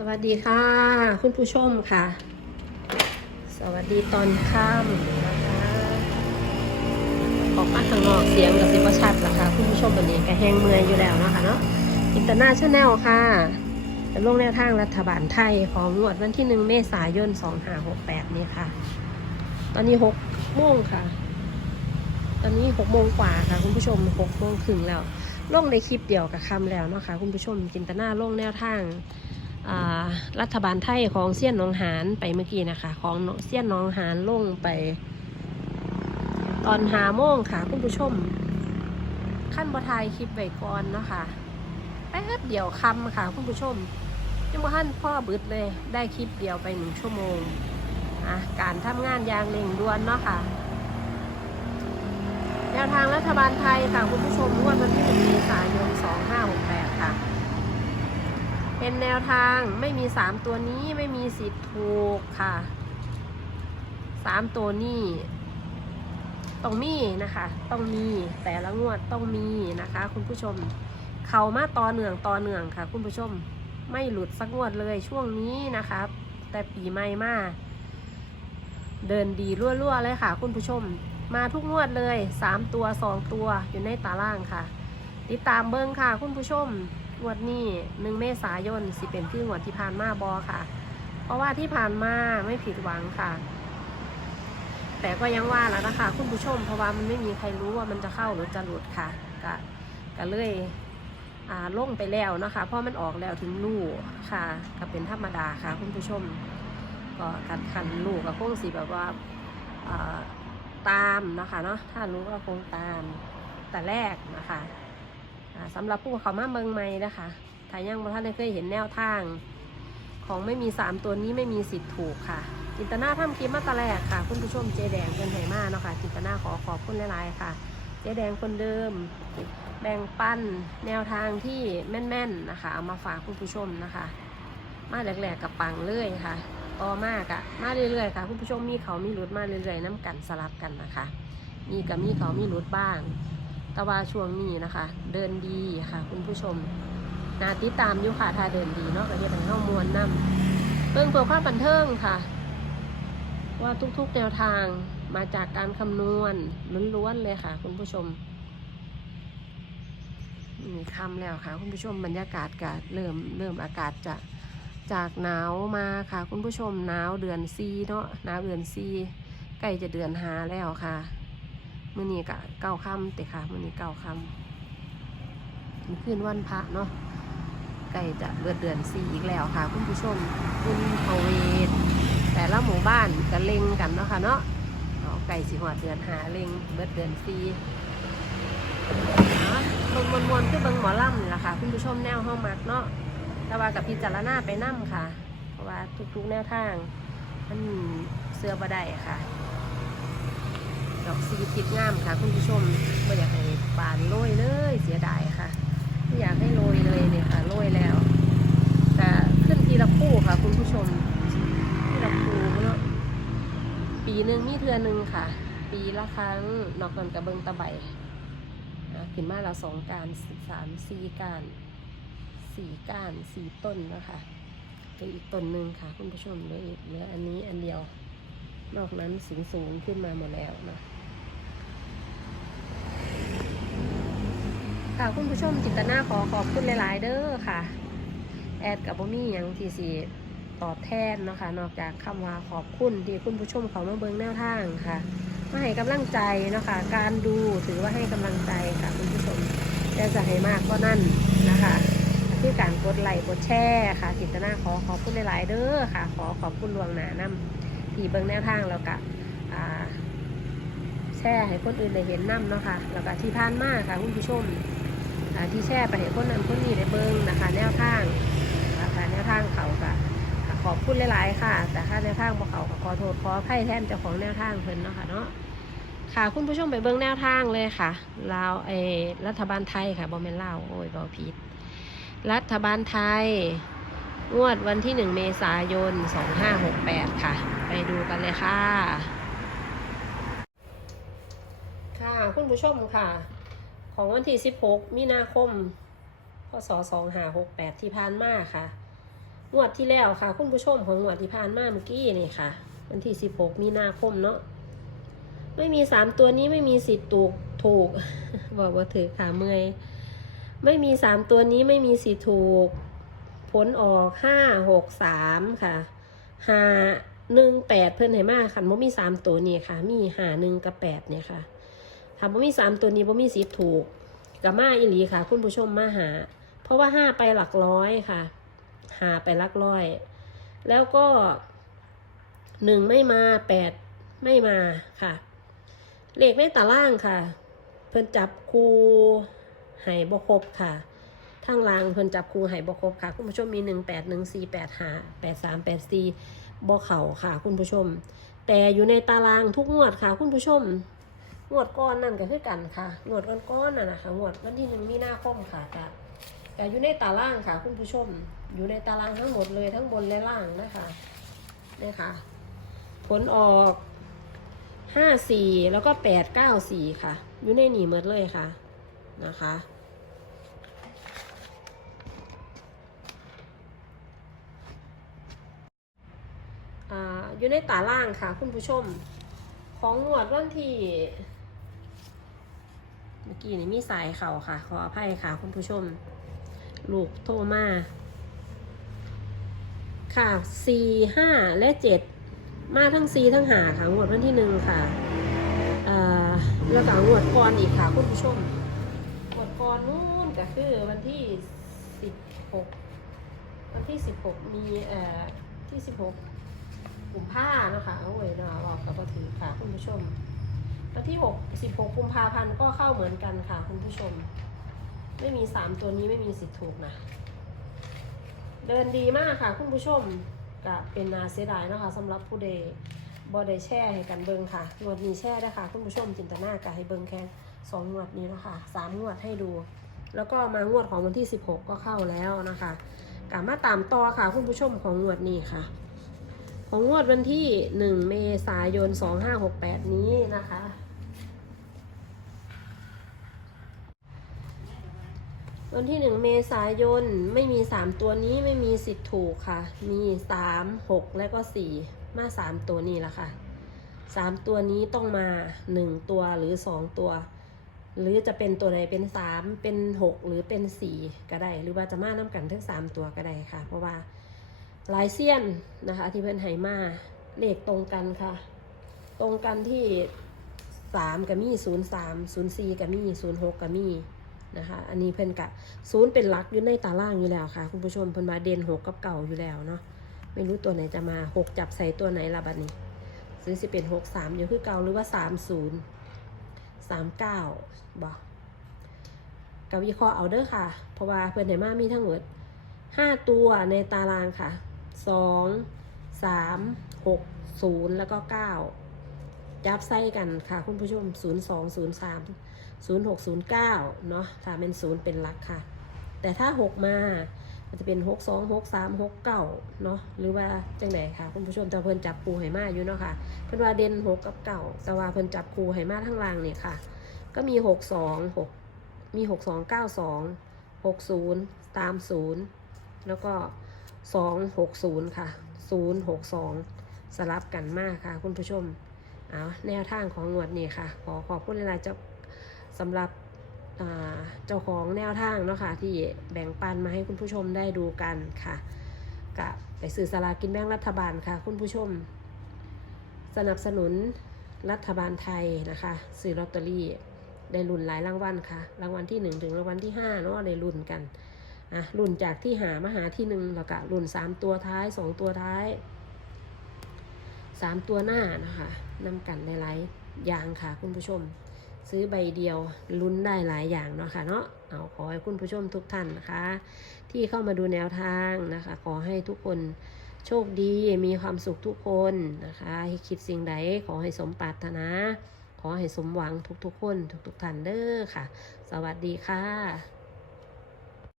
สวัสดีค่ะ คุณผู้ชมค่ะ สวัสดีตอนค่ำนะคะออกมาข้างนอกเสียงกับสิบชัดละคะคุณผู้ชมวันนี้ก็แห้งเมื่อยอยู่แล้วนะคะเนาะอินเตอร์เนชั่นแนลค่ะเป็นลงแนวทางรัฐบาลไทยของงวดวันที่หนึ่งเมษายน2568นี้ค่ะ ตอนนี้6โมงค่ะ ตอนนี้6โมงกว่าค่ะ คุณผู้ชม6โมงครึ่งแล้วลงในคลิปเดียวกับคำแล้วเนาะค่ะคุณผู้ชมจินตนาลงแนวทางอ่า รัฐบาลไทยของเสี้ยนหนองหานไปเมื่อกี้นะคะ ของเสี้ยนหนองหานลงไป ตอนหาโมงค่ะคุณผู้ชม ขั้นบทายคลิปไว้ก่อนเนาะค่ะแป๊บเดียวคำค่ะคุณผู้ชมจังหวะท่านพ่อบึดเลยได้คลิปเดียวไปหนึ่งชั่วโมงอะการทำงานยางเร่งด่วนเนาะค่ะแนวทางรัฐบาลไทยค่ะคุณผู้ชมงวดวันที่1เมษายน2568ค่ะ เป็นแนวทางไม่มี3ตัวนี้ไม่มีสิทธิ์ถูกค่ะ3ตัวนี้ต้องมีนะคะ ต้องมีแต่ละงวดต้องมีนะคะ คุณผู้ชม เขามาต่อเนื่องต่อเนื่องค่ะ คุณผู้ชมไม่หลุดสักงวดเลยช่วงนี้นะคะ แต่ปีใหม่มาเดินดีรั่วๆเลยค่ะ คุณผู้ชม มาทุกงวดเลย 3 ตัว 2 ตัวอยู่ในตารางค่ะ ติดตามเบิ้งค่ะ คุณผู้ชม งวดนี้หนึ่งเมษายนสิเป็นคืองวดที่ผ่านมาบอค่ะ เพราะว่าที่ผ่านมาไม่ผิดหวังค่ะ แต่ก็ยังว่าแล้วนะคะ คุณผู้ชมเพราะว่ามันไม่มีใครรู้ว่ามันจะเข้าหรือจะหลุดค่ะก็ก็เลยอ่าลงไปแล้วนะคะเพราะมันออกแล้วถึงลูกค่ะก็เป็นธรรมดาค่ะ คุณผู้ชม ก็คันคันลูกก็คงสิแบบว่าตามนะคะเนาะถ้ารู้ก็คงตามแต่แรกนะคะ สำหรับผู้เขามาเมืองใหม่นะคะถ้ายังบ่ท่านได้เคยเห็นแนวทาง ของไม่มีสามตัวนี้ไม่มีสิทธิ์ถูกค่ะ จินตนาทำคลิปมาตะแรกค่ะ คุณผู้ชมเจแดงเป็นไหมาเนาะค่ะ จินตนาขอขอบคุณหลายๆค่ะ เจแดงคนเดิม แบ่งปันแนวทางที่แม่นๆนะคะเอามาฝากคุณผู้ชมนะคะ มาแรกๆกับปังเลยค่ะต่อมากอะมาเรื่อยๆค่ะคุณผู้ชมมีเขามีรุดมาเรื่อยๆน้ำกันสลับกันนะคะ มีกับมีเขามีรุดบ้าง ต่ว่าช่วงนี้นะคะ เดินดีค่ะ คุณผู้ชมนาติดตามอยู่ค่ะถ้าเดินดีเนาะก็จะเป็นข้ามวลนำเพิ่งเพื่อความบันเทิงค่ะ ว่าทุกๆแนวทางมาจากการคำนวณล้วนๆเลยค่ะ คุณผู้ชมมีคำแล้วค่ะ คุณผู้ชมบรรยากาศก็เริ่มเริ่มอากาศจะจากหนาวมาค่ะ คุณผู้ชมหนาวเดือนซีเนาะหนาวเดือนซีใกล้จะเดือนหาแล้วค่ะ มื่อนี้กะเก้าค่ำแต่ค่ะมื่อนี้เก้าค่ำมันขึ้นวันพระเนาะใกล้จะเดือนเดือนซีอีกแล้วค่ะ คุณผู้ชมคุณพเวทแต่ละหมู่บ้านก็เล็งกันเนาะค่ะเนาะเอาไก่สีหัวเดือนหาเล็งเบิดเดือนซีเบิ่งมวนๆคือเบิ่งหมอลำนี่แหละค่ะ คุณผู้ชมแนวห้องมักเนาะแต่ว่ากับพิจารณาไปนั่มค่ะ เพราะว่าทุกๆแนวทางมันเสื้อบะได้ค่ะ ดอกซีติดงามค่ะ คุณผู้ชมไม่อยากให้บานโรยเลยเสียดายค่ะไม่อยากให้โรยเลยเนี่ยค่ะโรยแล้ว แต่ขึ้นทีละคู่ค่ะ คุณผู้ชมทีละคู่เนาะปีหนึ่งมีเทือหนึ่งค่ะ ปีละครั้งนอกกันกับเบิงตะไบอะขึ้นมาเราสองการสามสี่การสี่กานสี่ต้นนะคะเหลืออีกต้นหนึ่งค่ะ คุณผู้ชมเหลืออีกเหลืออันนี้อันเดียวนอกนั้นสูงสูงขึ้นมาหมดแล้วนะ ค่ะคุณผู้ชมจิตนาขอขอบคุณหลาย ๆ เด้อค่ะ แอดกับบ่มีหยังที่สิตอบแทนเนาะคะนอกจากคำว่าขอบคุณที่คุณผู้ชมเขามาเบิ่งแนวทางค่ะมาให้กำลังใจเนาะคะการดูถือว่าให้กำลังใจค่ะคุณผู้ชมแต่จะให้มากก็นั่นนะคะที่การกดไลค์กดแชร์ค่ะ จิตนาขอขอบคุณหลาย ๆ เด้อค่ะ ขอขอบคุณลวงหนานำที่เบิ่งแนวทางแล้วก็แชร์ให้คนอื่นได้เห็นนํเนาะค่ะแล้วก็ที่ผ่านมาค่ะคุณผู้ชม ที่แชร์ไปให้คนนั้นคนนี้ได้เบิ่งนะคะแนวทางนะคะแนวทางเขาก็ก็ขอบคุณหลายๆค่ะ แต่ถ้าแนวทางบ่เขาขอโทษขออภัยแทนเจ้าของแนวทางเพิ่นเนาะค่ะเนาะค่ะคุณผู้ชมไปเบิ่งแนวทางเลยค่ะลาวเอรัฐบาลไทยค่ะบ่แม่นลาวโอ้ยบ่ผิดรัฐบาลไทยงวดวันที่1เมษายน2568ค่ะ ไปดูกันเลยค่ะ ค่ะคุณผู้ชมค่ะ ของวันที่ 16 มีนาคม พศ 2568 ที่ผ่านมาค่ะ งวดที่แล้วค่ะ คุณผู้ชมของงวดที่ผ่านมาเมื่อกี้นี่ค่ะ วันที่สิบหกมีนาคมเนาะ ไม่มีสามตัวนี้ไม่มีสิทธิ์ถูกถูก บอกว่าถือขาเมื่อย ไม่มีสามตัวนี้ไม่มีสิทธิ์ถูก ผลออกห้าหกสามค่ะห้าหนึ่งแปดเพื่อนให้มากค่ะบ่มีสามตัวนี้ค่ะ มีห้าหนึ่งกับแปดเนี่ยค่ะ ถ้าบ่มีสามตัวนี้บ่มีสิถูกกับมาอีหลีค่ะ คุณผู้ชมมาหา เพราะว่าห้าไปหลักร้อยค่ะ หาไปหลักร้อย แล้วก็หนึ่งไม่มาแปดไม่มาค่ะ เลขในตารางค่ะ เพิ่นจับคูไห้บครบค่ะทางล่างเพิ่นจับคูไห้บครบค่ะ คุณผู้ชมมีหนึ่งแปดหนึ่งสี่แปดหาแปดสามแปดสี่บเข่าค่ะ คุณผู้ชม แต่อยู่ในตารางทุกงวดค่ะ คุณผู้ชม งวดก้อนนั่นก็คือกันค่ะงวดก้อนๆน่ะนะคะงวดวันที่หนึ่งมีนาคมค่ะจะแต่อยู่ในตารางค่ะ คุณผู้ชม อยู่ในตารางทั้งหมดเลยทั้งบนและล่างนะคะนี่ค่ะ ผลออกห้าสี่แล้วก็แปดเก้าสี่ค่ะ อยู่ในหนีหมดเลยค่ะนะคะอ่าอยู่ในตาล่างค่ะ คุณผู้ชม ของงวดวันที่ เมื่อกี้นี่มีสายเข่าค่ะ ขออภัยค่ะ คุณผู้ชม ลูกโทรมา ค่ะสี่ห้าและเจ็ดมาทั้งสีทั้งหาค่ะงวดวันที่หนึ่งค่ะเอ่อแล้วก็งวดก่อนอีกค่ะคุณผู้ชมงวดก่อนนู้นก็คือวันที่สิบหกวันที่สิบหกมีเอ่อที่สิบหกกุมภาเนาะคะเอาไว้เนาะบอกกับถือค่ะคุณผู้ชม วันที่หกสิบหกกุมภาพันธ์ก็เข้าเหมือนกันค่ะ คุณผู้ชม ไม่มีสามตัวนี้ไม่มีสิทธิ์ถูกนะ เดินดีมากค่ะ คุณผู้ชมก็เป็นนาเสียดายนะคะสำหรับผู้ใดบอได้แช่ให้กันเบิงค่ะงวดนี้แช่ได้ค่ะ คุณผู้ชมจินตนาการให้เบิงแค่สองงวดนี้นะคะสามงวดให้ดู แล้วก็มางวดของวันที่ 16 ก็เข้าแล้วนะคะกลับมาตามต่อค่ะ คุณผู้ชมของงวดนี้ค่ะ ของงวดวันที่ 1 เมษายน 2568 นี้นะคะ วันที่หนึ่งเมษายนไม่มีสามตัวนี้ไม่มีสิทธิ์ถูกค่ะ มีสามหกและก็สี่มาสามตัวนี้ละค่ะสามตัวนี้ต้องมาหนึ่งตัวหรือสองตัว หรือจะเป็นตัวไหนเป็นสามเป็นหกหรือเป็นสี่ก็ได้ หรือว่าจะมาน้ากันทั้งสามตัวก็ได้ค่ะ เพราะว่าหลายเซียนนะคะ ที่เพิ่นให้มาเลขตรงกันค่ะ ตรงกันที่สามกับมีศูนย์สามศูนย์สี่กับมีศูนย์หกกับมี นะคะ อันนี้เพิ่นกะศูนย์เป็นหลักอยู่ในตารางอยู่แล้วค่ะ คุณผู้ชมเพิ่นมาเด่นหกกับเก่าอยู่แล้วเนาะไม่รู้ตัวไหนจะมาหกจับใส่ตัวไหนละบัดนี้ซื้อสิเป็นหกสามอยู่คือเก่าหรือว่าสามศูนย์สามเก้าบอกกับวิเคราะห์เอาเด้อค่ะ เพราะว่าเพิ่นไหนมามีทั้งหมดห้าตัวในตารางค่ะสองสามหกศูนย์แล้วก็เก้าจับไส้กันค่ะ คุณผู้ชมศูนย์สองศูนย์สาม 0609 เนาะถ้าเป็นศูนย์เป็นหลักค่ะ แต่ถ้า 6 มามันจะเป็น 62 63 69 เนาะหรือว่าจังไหนค่ะ คุณผู้ชมแต่เพิ่นจับครูไหมาอยู่เนาะค่ะ เพิ่นว่าเด่น 6 กับเก่าแต่ว่าเพิ่นจับครูไหมาทั้งล่างเนี่ยค่ะ ก็มี 62 6 มี 62 92 60 30 แล้วก็ 260 ค่ะ 062 สลับกันมากค่ะ คุณผู้ชม เอาแนวทางของงวดนี้ค่ะ ขอขอบคุณหลายๆเจ้า สำหรับเจ้าของแนวทางเนาะค่ะที่แบ่งปันมาให้คุณผู้ชมได้ดูกันค่ะกับไปซื้อสลากินแบ่งรัฐบาลค่ะ คุณผู้ชม สนับสนุนรัฐบาลไทยนะคะซื้อลอตเตอรี่ได้รุ่นหลายรางวัลค่ะ รางวัลที่ 1 ถึงรางวัลที่5เนาะได้รุ่นกันอะรุ่นจากที่หามาหาที่หนึ่งแล้วก็รุ่น3ตัวท้าย2ตัวท้าย3ตัวหน้านะคะนำกันหลายๆอย่างค่ะคุณผู้ชม ซื้อใบเดียวลุ้นได้หลายอย่างเนาะค่ะเนาะเอาขอให้คุณผู้ชมทุกท่านนะคะ ที่เข้ามาดูแนวทางนะคะ ขอให้ทุกคนโชคดีมีความสุขทุกคนนะคะให้คิดสิ่งใดขอให้สมปรารถนา ขอให้สมหวังทุกๆคน ทุกๆท่านเด้อค่ะ สวัสดีค่ะ